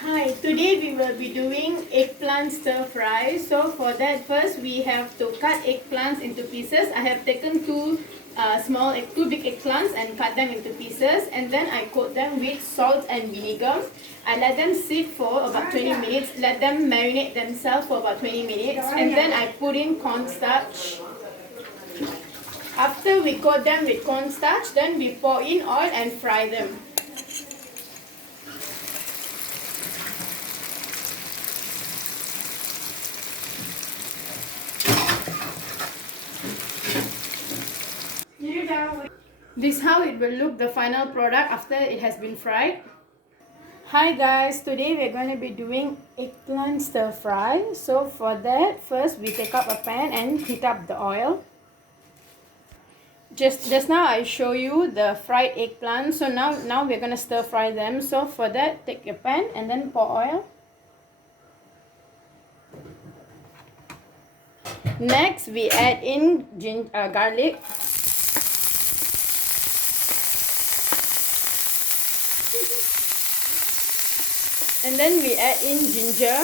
Hi, today we will be doing eggplant stir fry. So for that, first we have to cut eggplants into pieces. I have taken two big eggplants and cut them into pieces, and then I coat them with salt and vinegar. I let them sit for about 20 minutes, let them marinate themselves for about 20 minutes, and then I put in cornstarch. After we coat them with cornstarch, then we pour in oil and fry them. This is how it will look, the final product after it has been fried. Hi guys, today we're going to be doing eggplant stir fry. So for that, first we take up a pan and heat up the oil. Just now I show you the fried eggplant, so now we're going to stir fry them. So for that, take your pan and then pour oil. Next we add in garlic. And then we add in ginger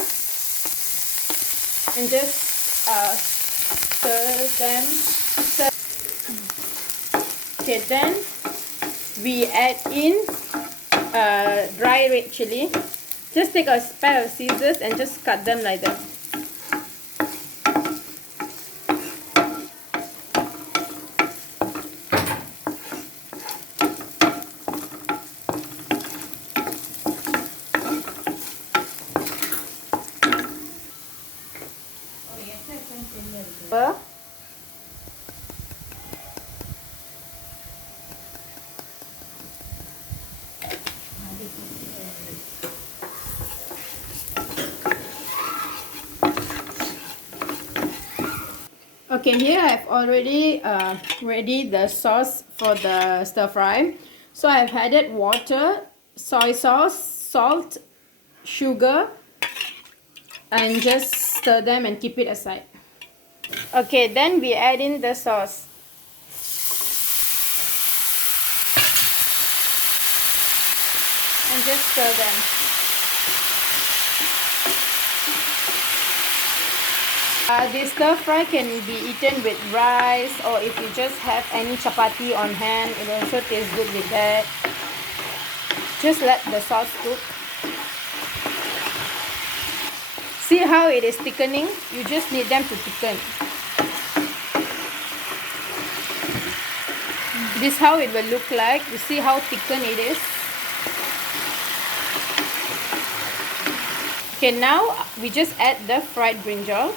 and just stir them. Okay, then we add in dry red chili. Just take a pair of scissors and just cut them like that. Okay, here I have already ready the sauce for the stir fry. So I have added water, soy sauce, salt, sugar, and just stir them and keep it aside. Okay, then we add in the sauce. And just stir them. This stir fry can be eaten with rice, or if you just have any chapati on hand, it also tastes good with that. Just let the sauce cook. See how it is thickening? You just need them to thicken. This is how it will look like. You see how thickened it is? Okay, now we just add the fried brinjal.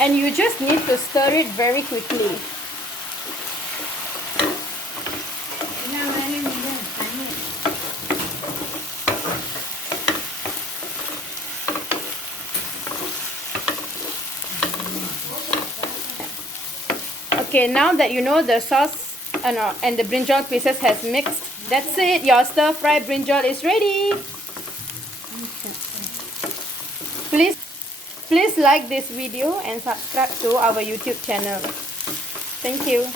And you just need to stir it very quickly. Okay, now that you know the sauce and the brinjal pieces has mixed, that's it. Your stir fried brinjal is ready. Please like this video and subscribe to our YouTube channel. Thank you.